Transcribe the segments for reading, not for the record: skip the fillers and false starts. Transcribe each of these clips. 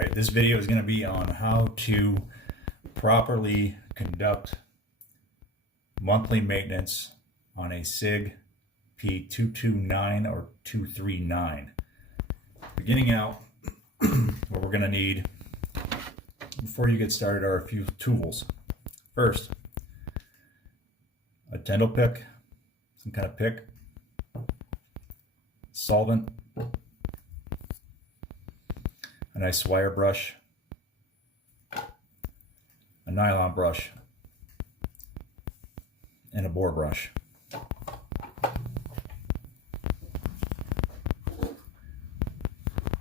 Alright, this video is going to be on how to properly conduct monthly maintenance on a SIG P229 or 239. Beginning out, what we're going to need before you get started are a few tools. First, a Tendal pick, some kind of pick, solvent, a nice wire brush, a nylon brush, and a bore brush.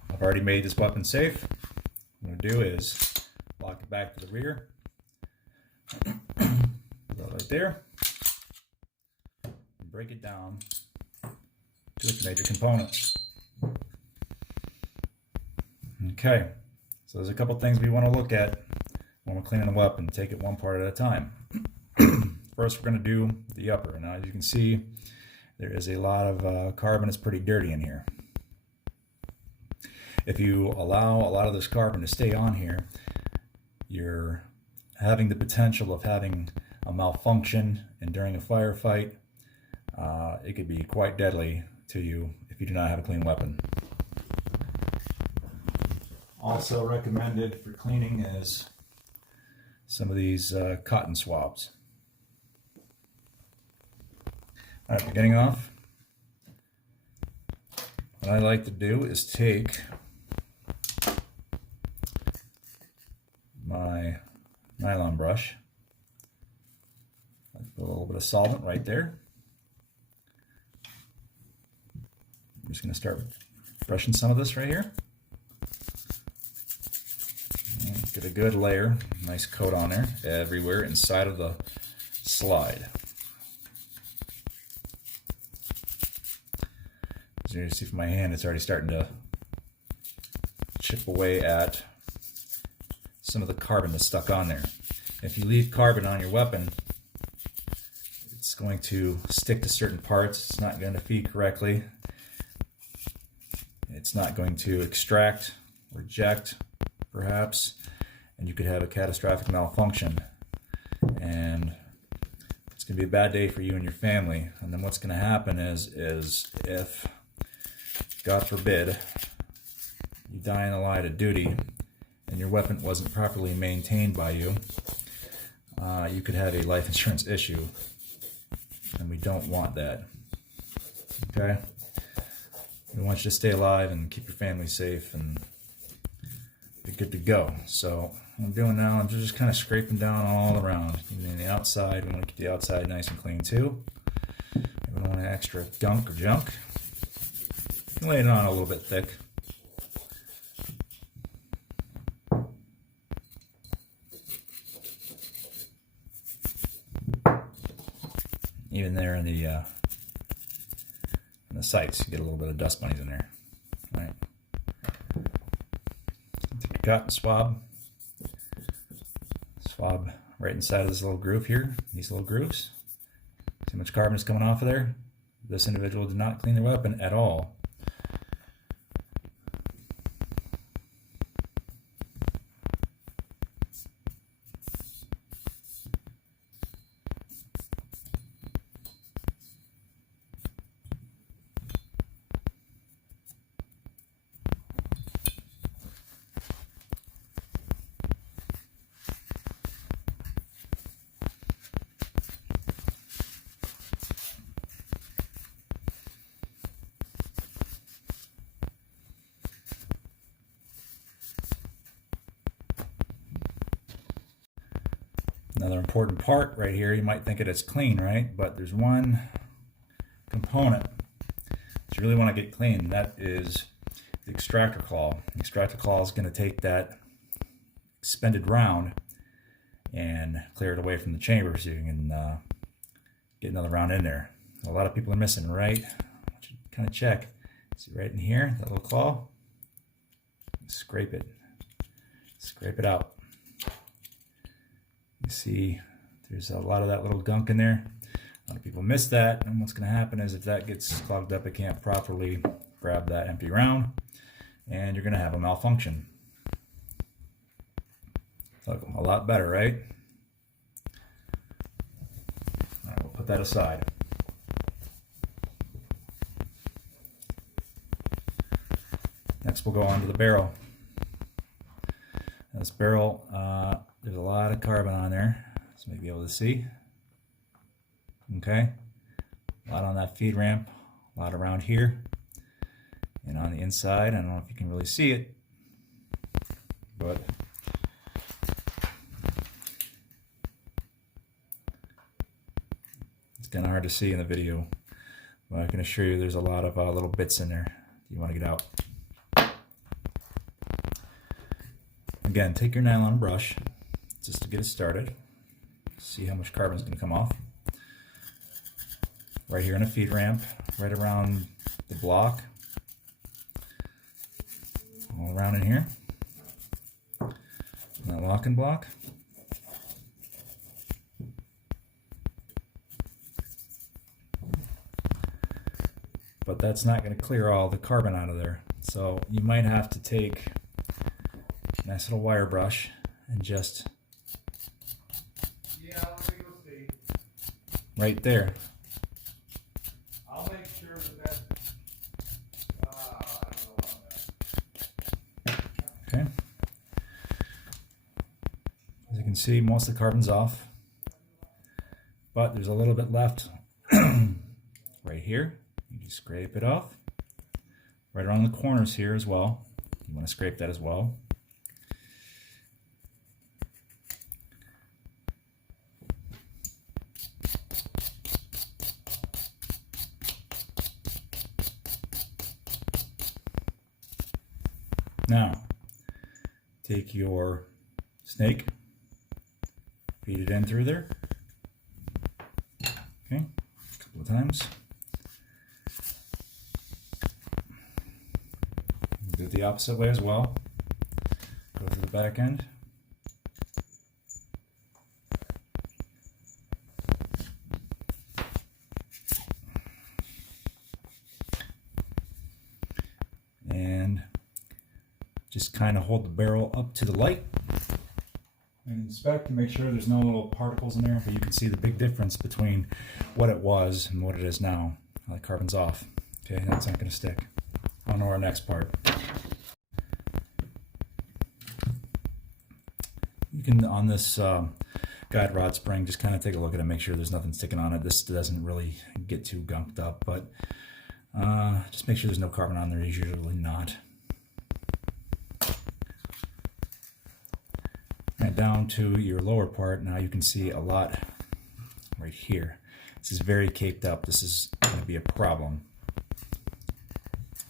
I've already made this weapon safe. What I'm going to do is lock it back to the rear. Put that right there. And break it down to its major components. Okay, so there's a couple things we want to look at when we're cleaning the weapon. Take it one part at a time. First, we're going to do the upper. Now, as you can see, there is a lot of carbon. It's pretty dirty in here. If you allow a lot of this carbon to stay on here, you're having the potential of having a malfunction, and during a firefight, it could be quite deadly to you if you do not have a clean weapon. Also recommended for cleaning is some of these cotton swabs. All right, beginning off, what I like to do is take my nylon brush, I put a little bit of solvent right there. I'm just going to start brushing some of this right here. And get a good layer, nice coat on there, everywhere inside of the slide. As you can see from my hand, it's already starting to chip away at some of the carbon that's stuck on there. If you leave carbon on your weapon, it's going to stick to certain parts. It's not going to feed correctly. It's not going to extract, reject, perhaps, and you could have a catastrophic malfunction. And it's going to be a bad day for you and your family. And then what's going to happen is if, God forbid, you die in the line of duty and your weapon wasn't properly maintained by you, you could have a life insurance issue, and we don't want that. Okay? We want you to stay alive and keep your family safe and be good to go. So what I'm doing now, I'm just kind of scraping down all around. Even the outside, we want to keep the outside nice and clean too. We don't want any extra gunk or junk. You can lay it on a little bit thick. Even there in the sights, you get a little bit of dust bunnies in there. All right. Take your cotton swab right inside of this little groove here. These little grooves. See how much carbon is coming off of there? This individual did not clean their weapon at all. Another important part right here, you might think it's clean, right? But there's one component that you really want to get clean, and that is the extractor claw. The extractor claw is going to take that expended round and clear it away from the chamber so you can get another round in there. A lot of people are missing, right? I want you to kind of check. See right in here, that little claw? Scrape it out. You see there's a lot of that little gunk in there. A lot of people miss that, and what's going to happen is if that gets clogged up, it can't properly grab that empty round, and you're going to have a malfunction. Look, a lot better, right? All right, we'll put that aside. Next we'll go on to the barrel. This barrel, there's a lot of carbon on there, as you may be able to see. Okay, a lot on that feed ramp, a lot around here, and on the inside. I don't know if you can really see it, but it's kind of hard to see in the video. But I can assure you there's a lot of little bits in there you want to get out. Again, take your nylon brush just to get it started. See how much carbon is going to come off. Right here in a feed ramp, right around the block, all around in here, that locking block. But that's not going to clear all the carbon out of there. So you might have to take a nice little wire brush and just right there. I'll make sure that Okay. As you can see, most of the carbon's off, but there's a little bit left right here. You can scrape it off. Right around the corners here as well. You want to scrape that as well. Now, take your snake, feed it in through there. Okay, a couple of times. Do it the opposite way as well. Go through the back end. And just kind of hold the barrel up to the light and inspect to make sure there's no little particles in there, but you can see the big difference between what it was and what it is now. The carbon's off. Okay, that's not going to stick. On to our next part. You can, on this guide rod spring, just kind of take a look at it, make sure there's nothing sticking on it. This doesn't really get too gunked up, but just make sure there's no carbon on there. There's usually not. And down to your lower part, now you can see a lot right here. This is very caped up. This is going to be a problem.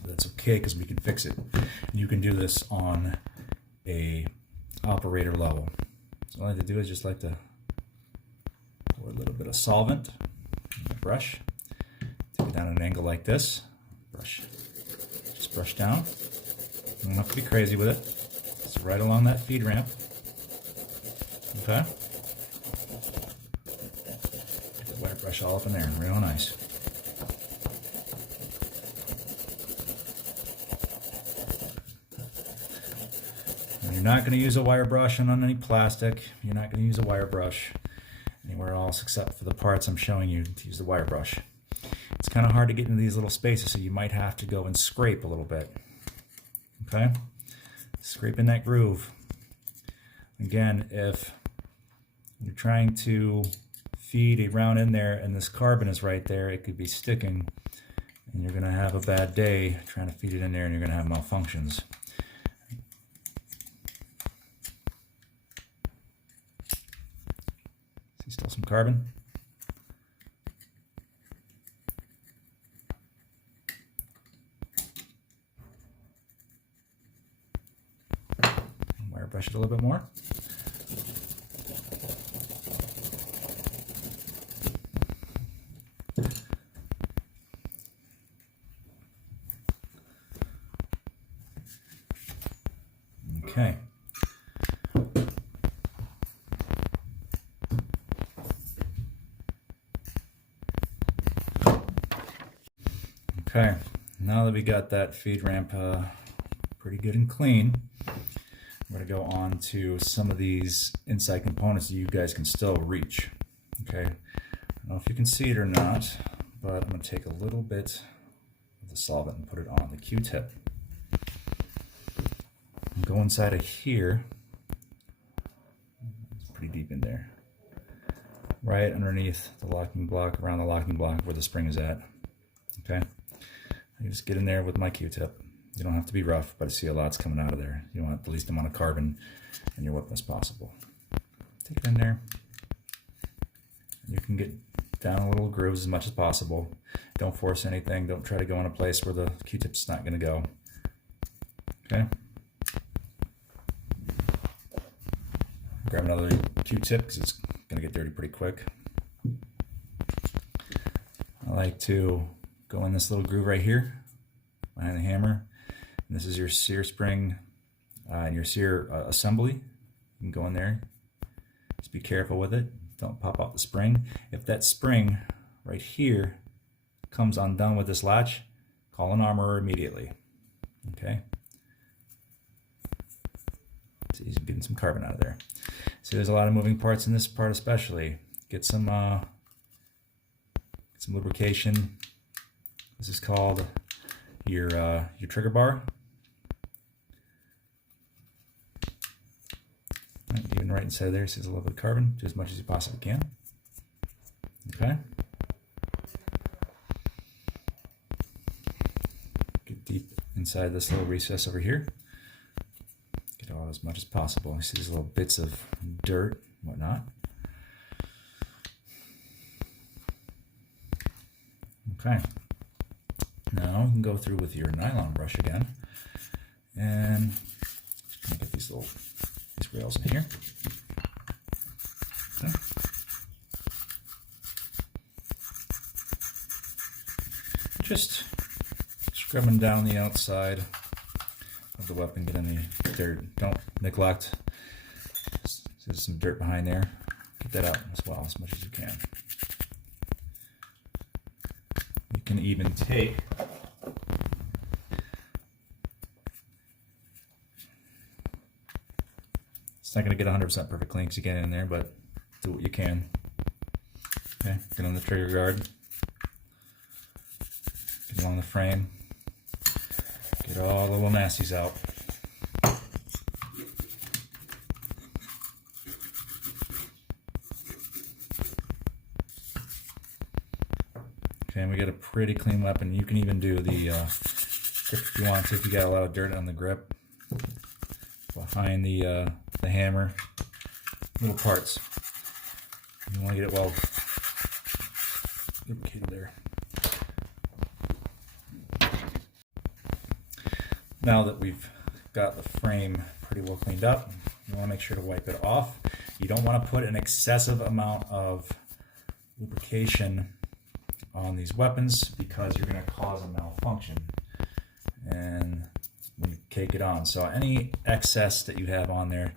That's okay because we can fix it. You can do this on a operator level. So all I have to do is just like to pour a little bit of solvent in the brush. Take it down at an angle like this. Brush. Just brush down. You don't have to be crazy with it. It's right along that feed ramp. Okay. Get the wire brush all up in there, real nice. And you're not going to use a wire brush on any plastic. You're not going to use a wire brush anywhere else except for the parts I'm showing you to use the wire brush. It's kind of hard to get into these little spaces, so you might have to go and scrape a little bit. Okay? Scrape in that groove. Again, if you're trying to feed around in there and this carbon is right there, it could be sticking and you're going to have a bad day trying to feed it in there and you're going to have malfunctions. See still some carbon? Wire brush it a little bit more. Okay. Okay, now that we got that feed ramp pretty good and clean, we're going to go on to some of these inside components that you guys can still reach. Okay, I don't know if you can see it or not, but I'm going to take a little bit of the solvent and put it on the Q-tip. Go inside of here. It's pretty deep in there. Right underneath the locking block, around the locking block where the spring is at. Okay, I just get in there with my Q-tip. You don't have to be rough, but I see a lot's coming out of there. You want the least amount of carbon in your weapon as possible. Take it in there. You can get down a little grooves as much as possible. Don't force anything. Don't try to go in a place where the Q-tip's not going to go. Okay. Grab another Q-tip because it's going to get dirty pretty quick. I like to go in this little groove right here behind the hammer. And this is your sear spring and your sear assembly. You can go in there. Just be careful with it. Don't pop out the spring. If that spring right here comes undone with this latch, call an armorer immediately. Okay. So he's getting some carbon out of there. So there's a lot of moving parts in this part especially. Get some lubrication. This is called your trigger bar. Even right inside there, says a little bit of carbon, do as much as you possibly can. Okay. Get deep inside this little recess over here. Get out as much as possible. You see these little bits of dirt and whatnot. Okay. Now you can go through with your nylon brush again, and just gonna get these rails in here. Okay. Just scrubbing down the outside of the weapon, get in the dirt. Don't neglect. There's some dirt behind there. Get that out as well as much as you can. You can even take it's not going to get 100% perfect clean because you get in there, but do what you can. Okay, get on the trigger guard. Get along the frame. Get all the little nasties out. Okay, and we get a pretty clean weapon. You can even do the grip if you want to, if you got a lot of dirt on the grip. Behind the hammer, little parts. You want to get it well lubricated there. Now that we've got the frame pretty well cleaned up, you want to make sure to wipe it off. You don't want to put an excessive amount of lubrication on these weapons because you're going to cause a malfunction and when you cake it on. So any excess that you have on there,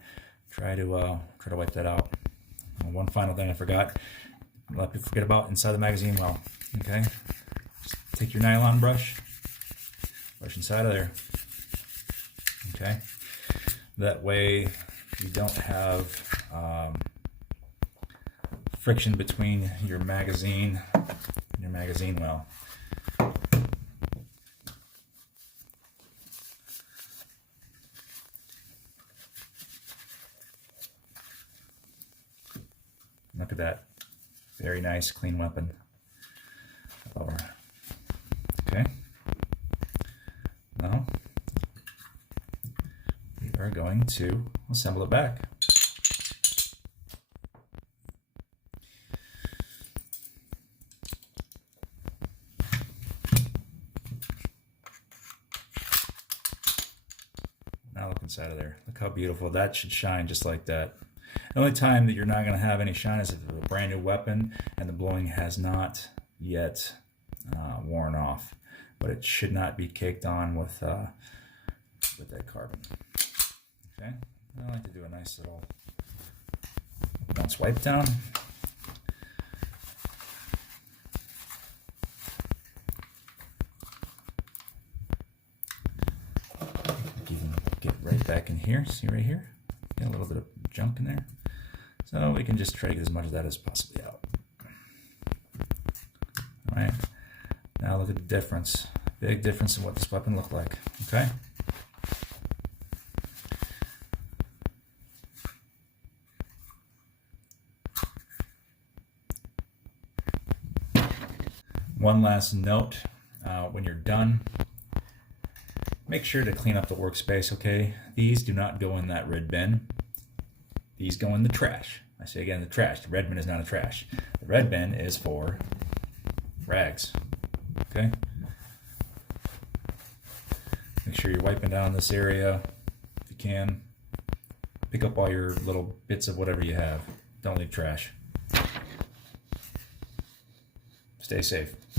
try to wipe that out. And one final thing I forgot, let me forget about inside the magazine well. Okay, just take your nylon brush inside of there. Okay, that way you don't have friction between your magazine and your magazine well. Look at that. Very nice, clean weapon. Okay. Now, we are going to assemble it back. Now look inside of there. Look how beautiful. That should shine just like that. The only time that you're not going to have any shine is if it's a brand new weapon and the blowing has not yet worn off. But it should not be caked on with that carbon. Okay, I like to do a nice little bounce wipe down. You can get right back in here. See right here? Got a little bit of junk in there. So we can just try to get as much of that as possibly out. All right. Now look at the difference. Big difference in what this weapon looked like. Okay. One last note, when you're done, make sure to clean up the workspace, okay? These do not go in that red bin. These go in the trash. I say again, the trash. The red bin is not a trash. The red bin is for rags, okay? Make sure you're wiping down this area if you can. Pick up all your little bits of whatever you have. Don't leave trash. Stay safe.